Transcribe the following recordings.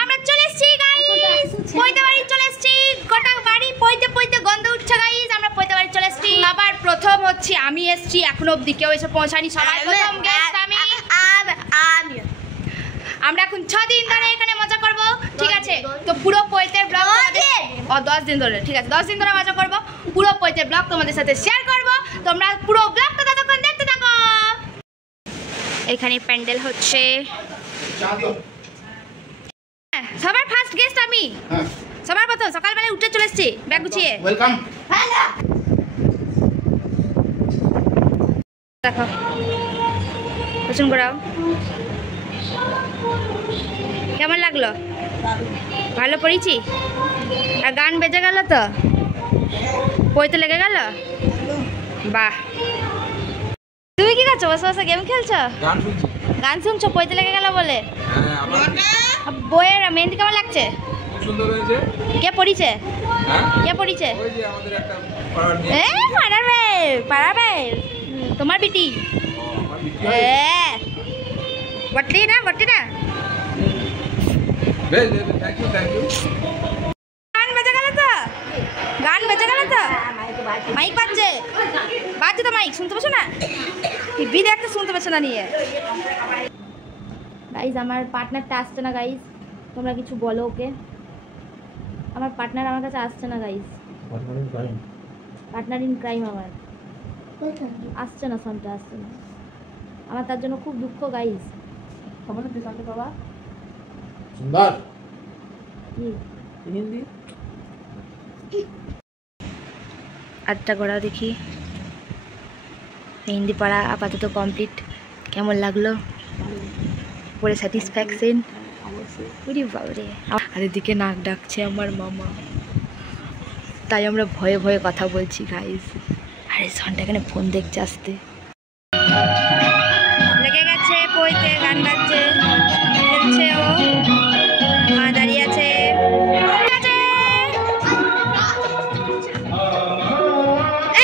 আমরা চলে এসেছি গাইস, পৈতে বাড়ি চলে এসেছি। গোটা বাড়ি পৈতে পৈতে গন্ধ উঠছে গাইস। আমরা পৈতে বাড়ি চলে এসেছি। আবার প্রথম হচ্ছে আমি এসেছি, এখনো অবধি কেউ এসে পৌঁছায়নি। সবাই প্রথম গেস্ট আমি। আমরা এখন 6 দিন ধরে এখানে মজা করব, ঠিক আছে? তো পুরো পৈতের ব্লগ 10 দিন ধরে, ঠিক আছে? 10 দিন ধরে মজা করব, পুরো পৈতের ব্লগ তোমাদের সাথে শেয়ার করব। তোমরা পুরো ব্লগটা ততক্ষণ দেখতে থাকো। এখানে প্যান্ডেল হচ্ছে। সবার ফার্স্ট গেস্ট আমি। সবার প্রথম সকালবেলায় উঠে চলে এসেছি ব্যাগ গুছিয়ে। ওয়েলকাম। দেখো পছন্দ করাও, কেমন লাগলো? ভালো পড়েছি? আর গান বেজে গেল তো? পড়তে লেগে গেল? বাহ। তুমি কি করছো? বসে বসে গেম খেলছো? গান শুনছো? পড়তে লেগে গেল বলে? বইয়ের মেহেন্দি কেমন লাগছে? কে পড়িছে? কে পড়িছে? পাড়ার মেয়ে, তোমার বিটি? বটলি না, বটলি না। গান বেজে গেল তো? গান বেজে গেল তো? মাইক বাজছে, বাজছে তো মাইক, শুনতে পাচ্ছ না? টিভি দেখতে শুনতে পাচ্ছ না নিয়ে। গাইজ আমার পার্টনারটা আসছে না গাইজ, তোমরা কিছু বলো ওকে। আমার পার্টনার আমার কাছে আসছে না গাইজ। পার্টনার ইন ক্রাইম আমার আসছে না, সনটা আসছে না আমার, তার জন্য খুব দুঃখ গাইজ। খবর হচ্ছে সনটা বাবা সুন্দর হিন্দি আটটা গড়া দেখি। হিন্দি পড়া আপাতত কমপ্লিট। কেমন লাগলো? পরে স্যাটিসফ্যাকশন? ওরে বাবারে। আর এদিকে নাক ডাকছে আমার মামা, তাই আমরা ভয়ে ভয়ে কথা বলছি গাইস। আরে সনটা এখানে ফোন দেখছে আসতে। লেগে গেছে পইতে, গান বাজছে, খেলছে ও, মা দাঁড়িয়ে আছে।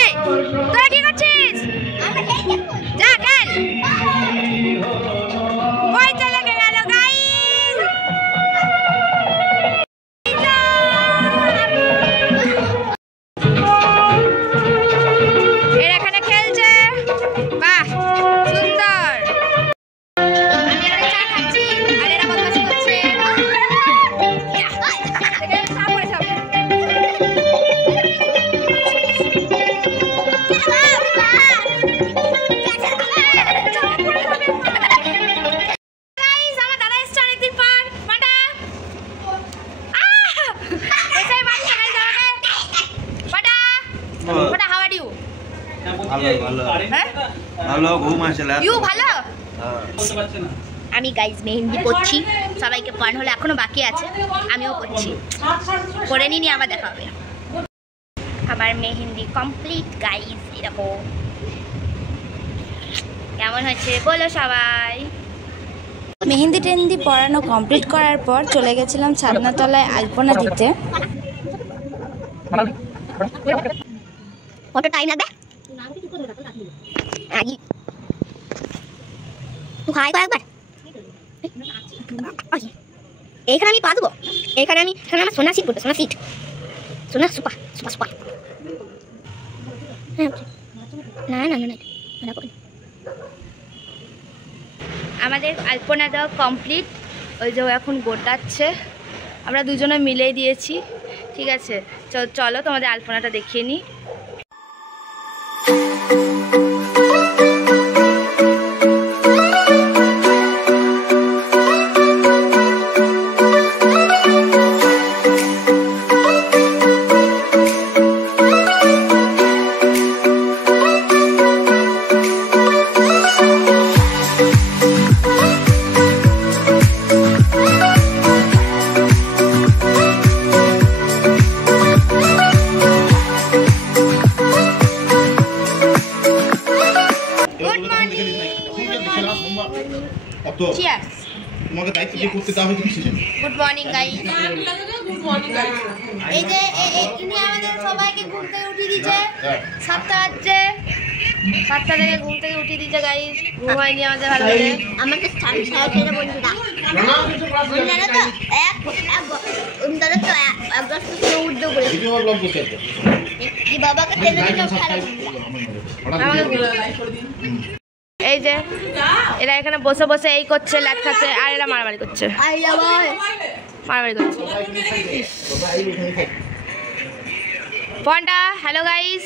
এই তোরা কি করছিস? যা খেল। পইতে লেগে গেল গাইস। এর এখানে খেলছে, বাহ সুন্দর। আমি এখানে চা খাচ্ছি আর এরা বদমাশি করছে। চা পড়ে যাবে। আমি গাইজ মেহেন্দি করছি, সবাইকে পান হলে এখনো বাকি আছে, আমিও করছি। করে নিনি, আবার দেখা হবে। আমার মেহেন্দি কমপ্লিট গাইজ। এরকম কেমন হয়েছে বলো সবাই। মেহেন্দি টেহেন্দি পরানো কমপ্লিট করার পর চলে গেছিলাম ছাদনাতলায় আলপনা দিতে। কত টাইম লাগবে? এইখানে আমি পা দেবো, এখানে আমার সোনা সিট পড়বে, সোনা সিট, সোনা সুপা সুপা সুপা। না না না না, আমাদের আলপনা দেওয়া কমপ্লিট। ওই যে এখন গোটাচ্ছে, আমরা দুজনে মিলেই দিয়েছি, ঠিক আছে? চলো তোমাদের আলপনাটা দেখিয়ে নিই। Good morning guys. এই যে ইনি আমাদের সবাইকে ঘুম থেকে উঠিয়ে দিয়েছে। 7টা বাজছে, 7টা থেকে ঘুম থেকে উঠিয়ে দিয়েছে গাইস, ঘুম হয়নি আমাদের ভালো করে। আমাকে বন্ধুরা উঠতে বলে বাবাকে এই যে এরা এখানে বসে বসে এই করছে, ল্যাট খাচ্ছে, আর এরা মারামারি করছে, মারামারি করছে। ফোনটা hello guys,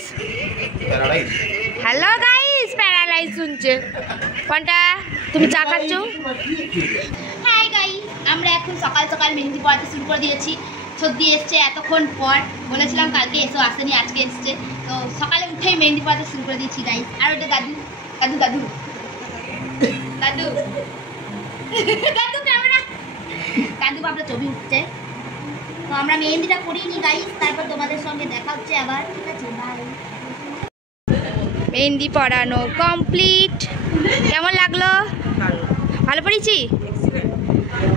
hello guys, paralyse শুনছে ফোনটা। তুমি চা খাচ্ছ? হাই গাইস, আমরা এখন সকাল সকাল মেহেন্দি পড়াতে শুরু করে দিয়েছি। সর্দি এসছে এতক্ষণ পর, বলেছিলাম কালকে এসো, আসেনি, আজকে এসছে। তো সকালে উঠেই মেহেন্দি পড়াতে শুরু করে দিয়েছি গাইস। আর ওটা দাদু দাদু দাদু দাদু দাদু ক্যামেরা দাদু বাবলা ছবি উঠছে। তো আমরা মেহেন্দিটা পরিয়ে নিই গাইস, তারপর তোমাদের সঙ্গে দেখা হচ্ছে আবার, ঠিক আছে? বাই। মেহেন্দি পরানো কমপ্লিট। কেমন লাগলো? ভালো পড়েছি?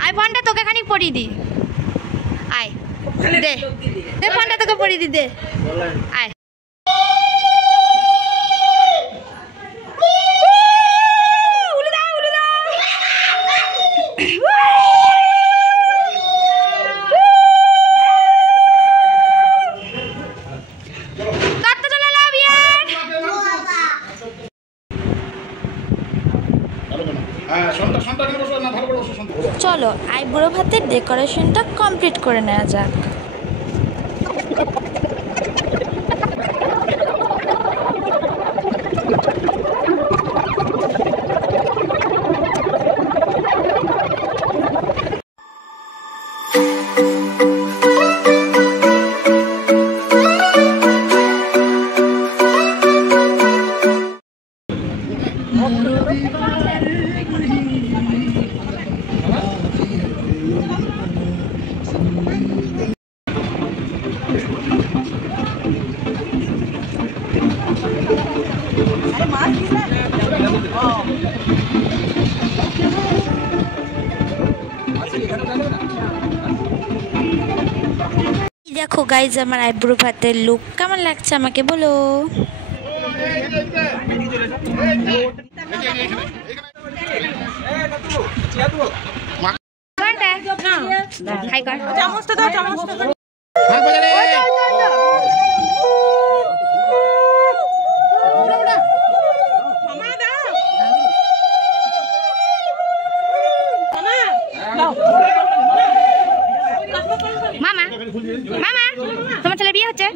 আয় ফোনটা তোকে খানিক পরিয়ে দি, আয় দে দে ফোনটা তোকে পরিয়ে দি, দে আয়। চলো আইবুড়ো ভাতের ডেকোরেশনটা কমপ্লিট করে নেওয়া যাক। দেখো গাইজ আমার আইব্রো ভাতের লুক কেমন লাগছে আমাকে বলো। মামা মামা তোমার ছেলে বিয়ে হচ্ছে?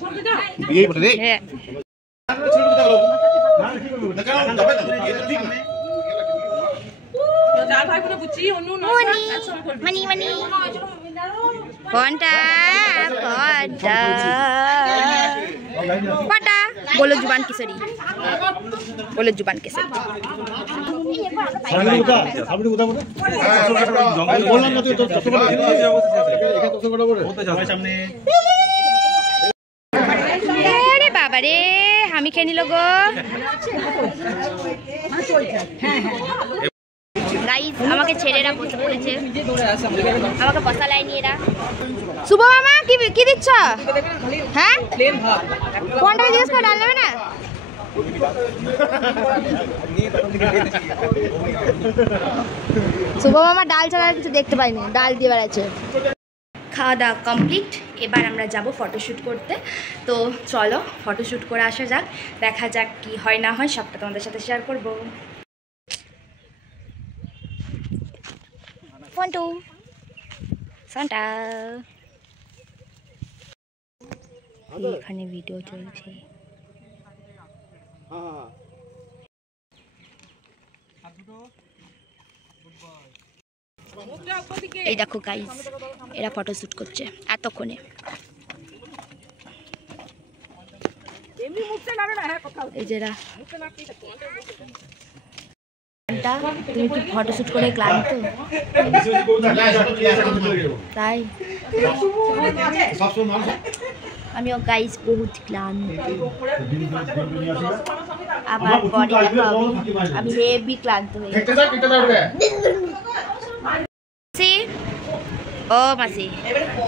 बोलो जुबान केसरी, बोलो जुबान केसरी। अरे बाबा रे हमी खेয়ে নিল গো গাইস। আমাকে ছেলেরা বসে পড়েছে, আমাকে বসা লাইনি এরা। শুভ মামা কি দিচ্ছ? হ্যাঁ কোনটা জিজ্ঞেস করে ডাল নেবে না? শুভ মামা ডাল ছাড়া কিছু দেখতে পাইনি, ডাল দিয়ে বেড়াচ্ছে। খাওয়া দাওয়া কমপ্লিট, এবার আমরা যাব ফটোশ্যুট করতে। তো চলো ফটোশ্যুট করে আসা যাক, দেখা যাক কি হয় না হয়, সবটা তোমাদের সাথে শেয়ার করবো। ফোনটু সান্টা এখানে ভিডিও চলছে। এই দেখো গাইস এরা ফটোশ্যুট করছে এতক্ষণে। এই যে তুমি কি ফটোশ্যুট করে ক্লান্ত? তাই আমিও গাইস বহুত ক্লান্ত, আবার পরে আমি হেভি ক্লান্ত হয়ে ও মাসি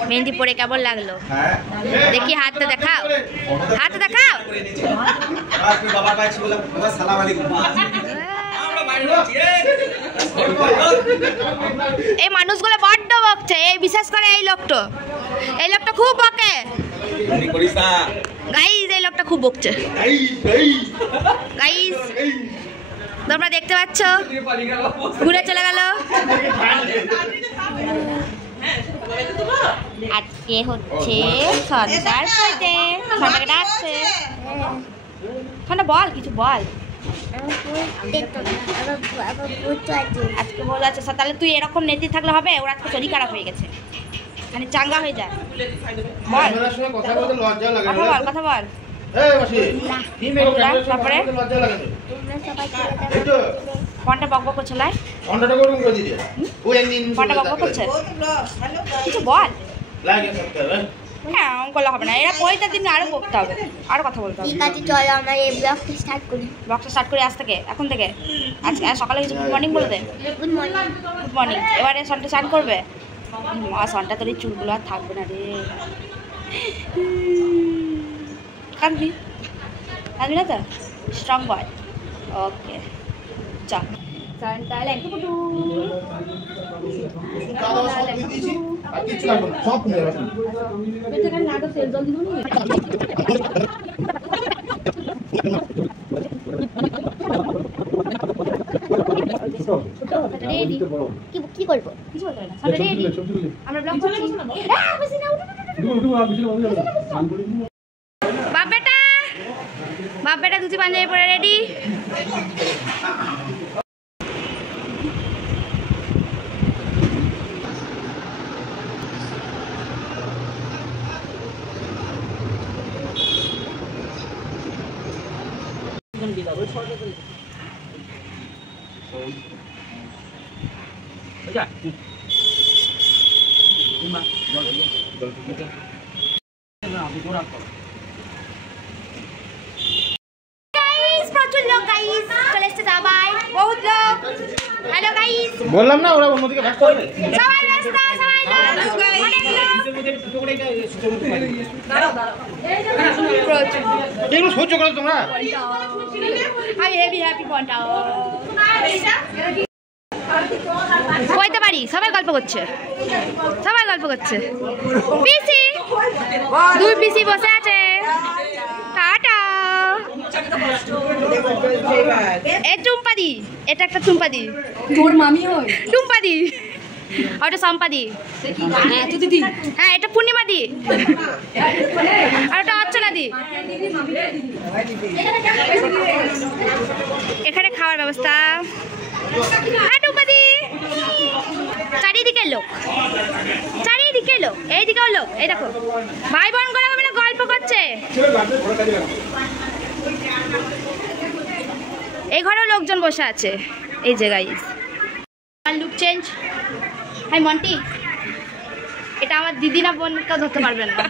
মেহেন্দি পরে কেমন লাগলো? দেখি হাতটা দেখাও, হাতটা দেখাও। এই মানুষগুলো বড্ড বকছে, এই বিশেষ করে এই লোকটা খুব বকে গাইস, এই লোকটা খুব বকছে গাইস, তোমরা দেখতে পাচ্ছ ঘুরে চলে গেল। আজকে হচ্ছে সন্ধ্যার সাথে সন্ধ্যাকে ডাকছে। সন্ধ্যা বল, কিছু বল। আজকে বল আছে, তাহলে তুই এরকম নেতি থাকলে হবে? ওর আজকে শরীর খারাপ হয়ে গেছে, মানে চাঙ্গা হয়ে যায়। বল কথা বল। তারপরে ফোনটা বকবক করছে, ফোনটা বকবক করছে, কিছু বল। হ্যাঁ করলে হবে না, এরা পরের দিন আরো বকতে হবে, আরো কথা বলতে হবে। ঠিক আছে চলো আমরা এই ব্লগটা স্টার্ট করি। ব্লগটা স্টার্ট করি আজ থেকে, এখন থেকে। আজকে সকালে কিছু গুড মর্নিং বলে দে। Good morning. Good morning. এবারে সনটা স্টার্ট করবে। মা সনটা তোর এই চুলগুলো আর থাকবে না রে। কাঁদবি না তো? স্ট্রং বয়। ওকে চল। সনটা লেঙ্কু পুটু কি করবো? আমরা ব্লগ করছি। বাপ বেটা ধুতি পাঞ্জাবি পরে রেডি। প্রচুর লোক গাইস চলে এসেছে, সবাই বহুত লোক। হ্যালো গাইস, বললাম না ওরা অন্যদিকে ভাগ করবে। সবাই ব্যস্ত, সবাই এগুলো সহ্য করো তোমরা। আমি হেভি হ্যাপি পন্টাও কইতে পারি। সবাই গল্প করছে, পিসি, দুই পিসি বসে আছে। টাটা। এ টুম্পাদি, এটা একটা টুম্পাদি, তোর মামি হয় টুম্পাদি, ওটা সম্পাদি, হ্যাঁ এটা পূর্ণিমাদি, আর ওটা অর্চনাদি। এখানে খাওয়ার ব্যবস্থা। হ্যাঁ টুম্পাদি, চারিদিকে লোক, এইদিকেও লোক। এই দেখো ভাই বোন করে মানে গল্প করছে। এই ঘরেও লোকজন বসে আছে। এই যে guys look change. Hi Monty, এটা আমার দিদি না বোন কেউ ধরতে পারবেন না।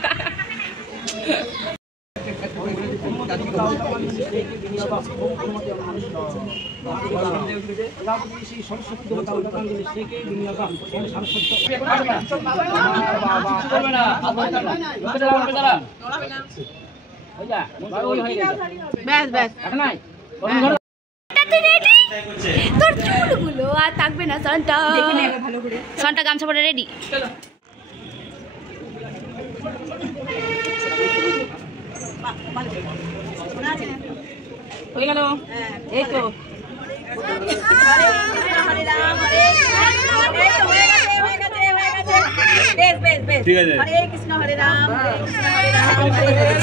তোর চুলগুলো আর থাকবে না। সনটা গামছা পরে রেডি। হয়ে গেল, এই তো ঠিক আছে। হরে কৃষ্ণ হরে রাম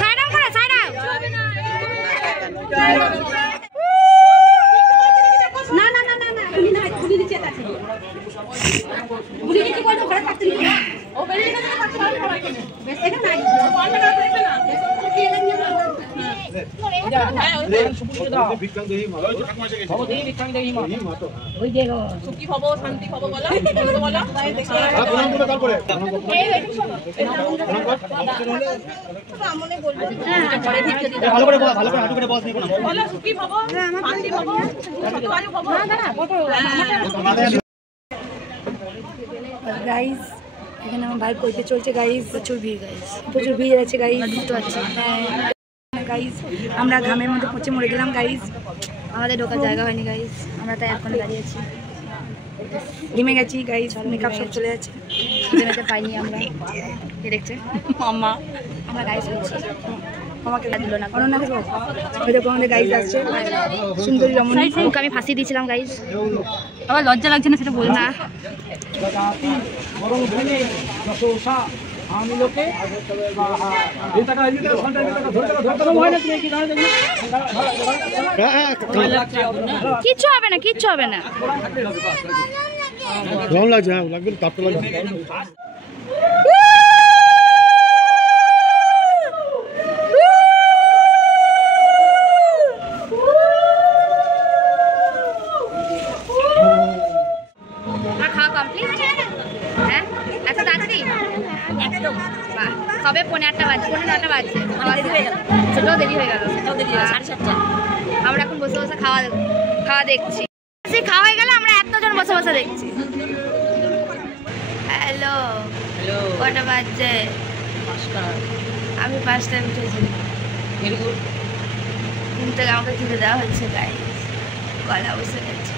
সাইরাম করে সাইরাম। না না না না না তুমি না খুলি দিতে আছে খুলি দিতে বলতো ঘরে থাকতে দিই ও বেরিয়ে গেছে থাকতে পারবে না বেশ এটা নাই পারবে না দেখবে না ওই দেখো সুখী হবো শান্তি হবো বলো বলো ভালো করে বল, ভালো করে হাঁটু করে বস নিকো না। বলো সুখী হবো শান্তি হবো সত্যবাদী হবো না না গাইস এখানে আমার ভাই পড়তে চলছে গাইস, প্রচুর ভিড় আছে গাইস, বুঝতে পারছি। হ্যাঁ গাইস, আমরা ঘামের মধ্যে পচে মরে গেলাম গাইস, আমাদের ঢোকার জায়গা হয়নি গাইস, আমরা তাই এখন দাঁড়িয়েছি, ঘেমে গেছি গাইস, মেকআপ সব চলে যাচ্ছে, যেতে পাইনি আমরা। কে দেখছে? মামা আমরা গাইস হচ্ছি, আমাকে দিল না, করোনা দেখো ওই দেখো আমাদের গাইস আসছে, সুন্দরী রমণী। ওকে আমি ফাঁসি দিয়েছিলাম গাইস, আবার লজ্জা লাগছে না সেটা বল না। কিচ্ছু হবে না, কিচ্ছু হবে না। গরম লাগছে, হ্যাঁ লাগবে, তাপ তো লাগবে। খাওয়া কমপ্লিট? হ্যাঁ, এত তাড়াতাড়ি? বাহ, কবে? 8:30 বাজছে, 9টা বাজছে, সেটাও দেরি হয়ে গেল। 7:30। আমরা এখন বসে বসে খাওয়া দেখছি। খাওয়া হয়ে গেলে আমরা এতজন বসে বসে দেখছি। হ্যালো, কটা বাজছে? আমি 5টায় উঠেছি। ঘুম থেকে আমাকে তুলে দেওয়া হচ্ছে গাইস, গলা বসে গেছে।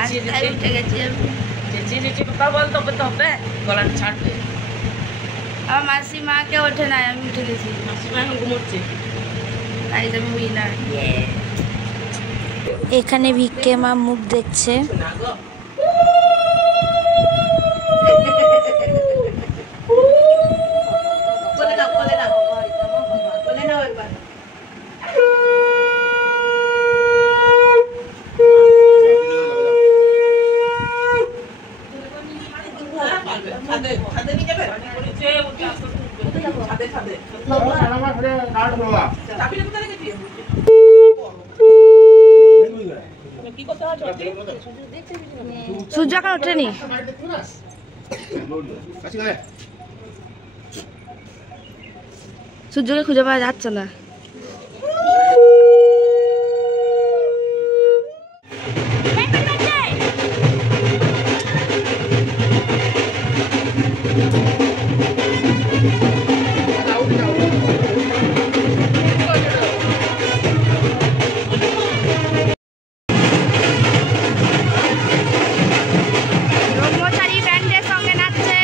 আজকে উঠে গেছি আমার মাসিমাকে ওঠে নাই, আমি উঠে গেছি। গাইস আমি উইনার। এখানে ভিক্ষে মা মুখ দেখছে। সূর্য এখন ওঠেনি, সূর্যকে খুঁজে পাওয়া যাচ্ছে না। ব্রহ্মচারী ব্যান্ডের সঙ্গে নাচছে।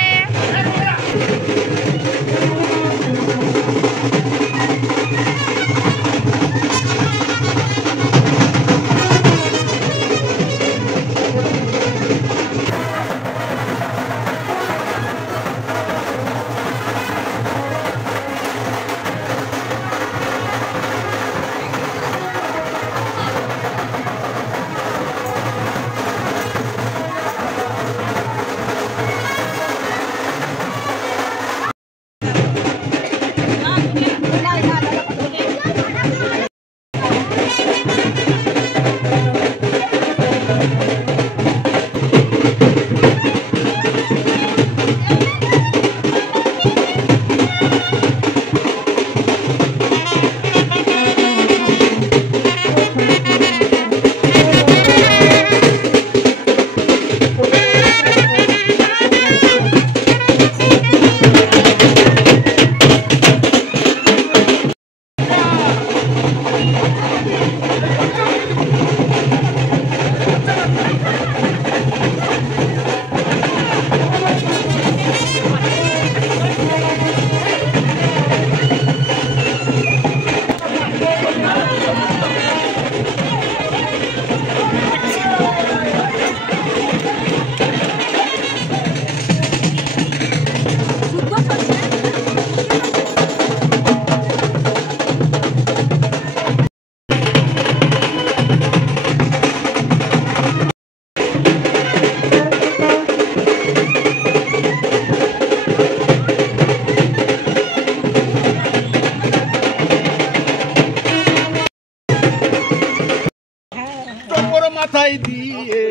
মাথায় দিয়ে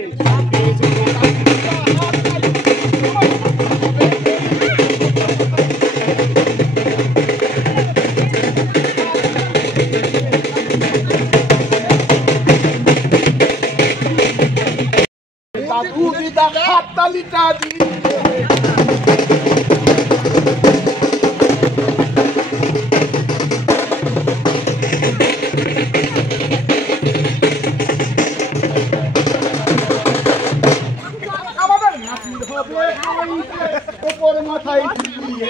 দাদু দিদা হাততালি ছুটিটা দিয়ে আমাদের নাতি হবে ওপর মাথায় দিয়ে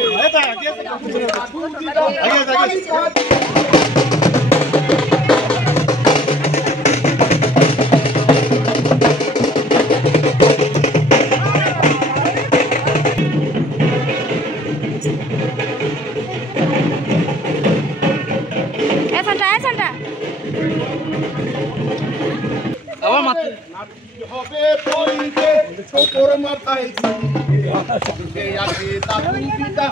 ছুটিটা আবার মাত্র হবে পইতে ওপর মাথায় দিয়ে আছে তা ছুটিটা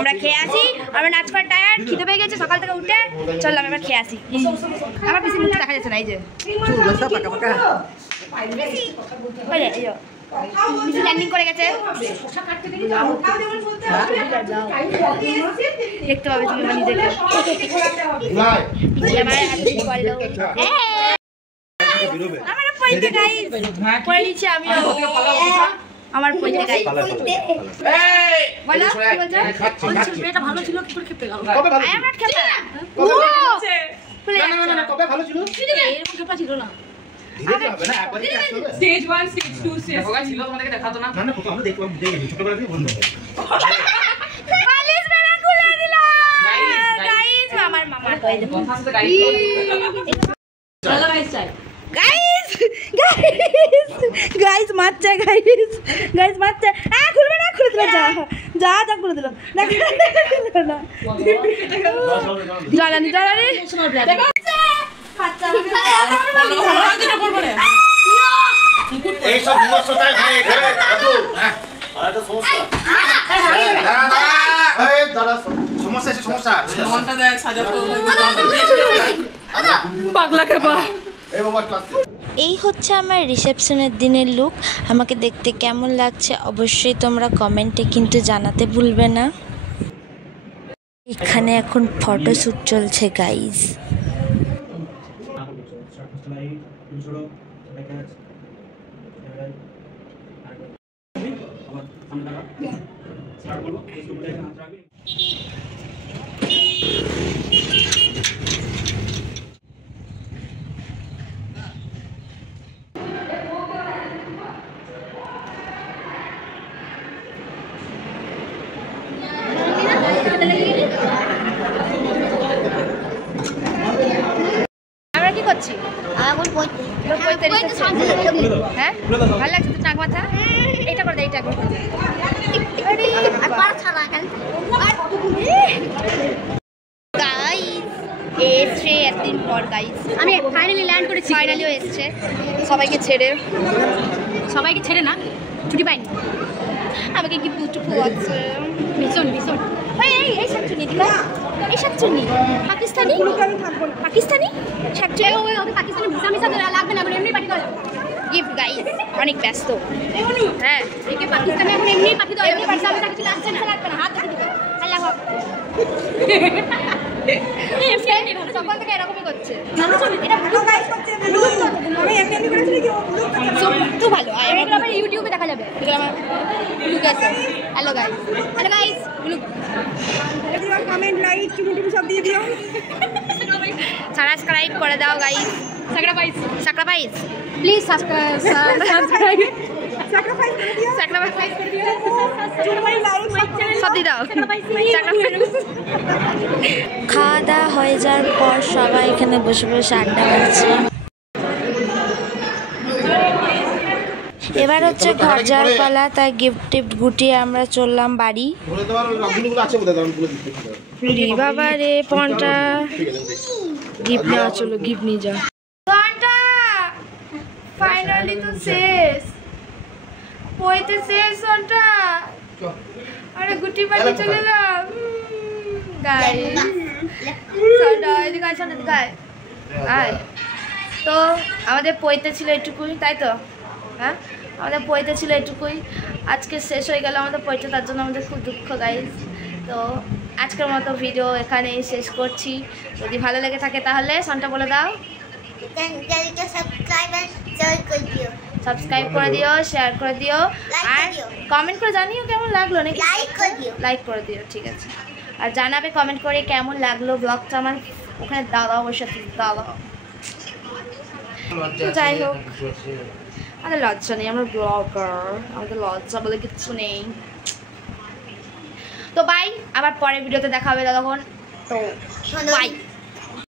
আমরা খেয়ে আসি। আমরা নাচ করার টায়ার্ড, খিদে পেয়ে গেছে সকাল থেকে উঠে, চললাম এবার খেয়ে আসি। আমার পিছনে মুখটা দেখা যাচ্ছে না, এই যে ল্যান্ডিং করে গেছে, দেখতে পাবে তুমি নিজেকে। আমার পইতে গাইস পড়ে নিচ্ছে, আমিও আমার পইতে গাইস। বলো কি বলছো? এটা ভালো ছিল কি করে খেতে গেল? আমার খেতে না কবে ভালো ছিল এরকম খেপা ছিল না। ধীরে হবে না একবার কি আসতে হবে স্টেজ 1 স্টেজ 2 স্টেজ হোগা ছিল তোমাদেরকে দেখাতো না। না কত আমরা দেখলাম দেখে ছোটবেলা থেকে বন্ধ পালিশ মেলা খুলে দিলাম গাইস। আমার মামা কই দেব কথা আছে গাইস। ভালো গাইস চাই। গাইস গাইস মারছে, গাইস মারছে। খুলবে না, খুলে দিল, যা খুলে দিল না, জ্বালানি এই সব সমস্যাটাই হয় এখানে দাদু আরেকটা সমস্যা এই দাদা সমস্যা আছে সমস্যা মনটা দেখ সাজাতো পাগলা খেপা। এই বাবা ক্লাসে এই হচ্ছে আমার রিসেপশনের দিনের লুক। আমাকে দেখতে কেমন লাগছে অবশ্যই তোমরা কমেন্টে কিন্তু জানাতে ভুলবে না। এখানে এখন ফটোশ্যুট চলছে গাইজ। আমরা কি করছি? এখন পইতে হ্যাঁ ভালো লাগছে তো নাক মাথা? এইটা করে দে, এইটা করে দে। আর পার ছাড়া কেন গাইস এসছে এতদিন পর গাইস, আমি ফাইনালি ল্যান্ড করেছি। ফাইনালিও এসছে সবাইকে ছেড়ে না, ছুটি পাইনি। আমাকে কি পুটু আছে ভীষণ এই শাকচুনি দিকা, এই শাকচুনি পাকিস্তানি শাকচুনি, ওই পাকিস্তানি ভিসা লাগবে না, এমনি পাঠিয়ে দাও গিফট গাইস। অনেক ব্যস্ত, হ্যাঁ একে পাকিস্তানে এখন এমনি পাঠিয়ে দাও, এমনি ভিসা কিছু লাগছে না, লাগবে না, হাত দিয়ে দাও। আল্লাহ সকাল থেকে এরকমই করছে, এটা ভালো গাইস করছে, আমি এমনি করেছি কি তো ভালো। এগুলো আবার ইউটিউবে দেখা যাবে, এগুলো আমার লুক আছে। Hello guys look, comment like চুমুটুমু সব দিয়ে দিও। সাবস্ক্রাইব করে দাও গাইস। সাকরাফাইস প্লিজ সাবস্ক্রাইব করে দিও। চুমুটুমু লাইক সব দিয়ে দাও। খাওয়া দাওয়া হয়ে যাওয়ার পর সবাই এখানে বসে আড্ডা মারছে। এবার হচ্ছে ঘর যাওয়ার পালা, তাই গিফট গুটিয়ে আমরা চললাম বাড়ি। বলে দেওয়ার রামগুলো আছে বলে দাও গুলো দিতে বাবা রে পন্টা গিফট নেওয়া, চলো গিফট নিয়ে যাও। পন্টা ফাইনালি তো শেষ, পইতে শেষ পন্টা। আরে গুটি বাড়ি চলে এলাম গাইস। সাদা এদিকে আয়, সাদা এদিকে আয়। তো আমাদের পইতে ছিল এটুকুই, তাই তো? হ্যাঁ, আমাদের পইতে ছিল এটুকুই, আজকে শেষ হয়ে গেল আমাদের পইতে, তার জন্য আমাদের খুব দুঃখ গাইজ। তো আজকের মতো ভিডিও এখানেই শেষ করছি। যদি ভালো লেগে থাকে তাহলে সনটা বলে দাও, সাবস্ক্রাইব করে দিও, শেয়ার করে দিও, আর কমেন্ট করে জানিও কেমন লাগলো, নাকি লাইক করে দিও, ঠিক আছে। আর জানাবে কমেন্ট করে কেমন লাগলো ব্লগটা আমার, ওখানে দাদা অবশ্যই দাদা। যাই হোক, আমাদের লজ্জা নেই, আমরা ব্লগার, আমাদের লজ্জা বলে কিচ্ছু নেই। তো বাই, আবার পরের ভিডিওতে দেখা হবে ততক্ষণ, তো বাই।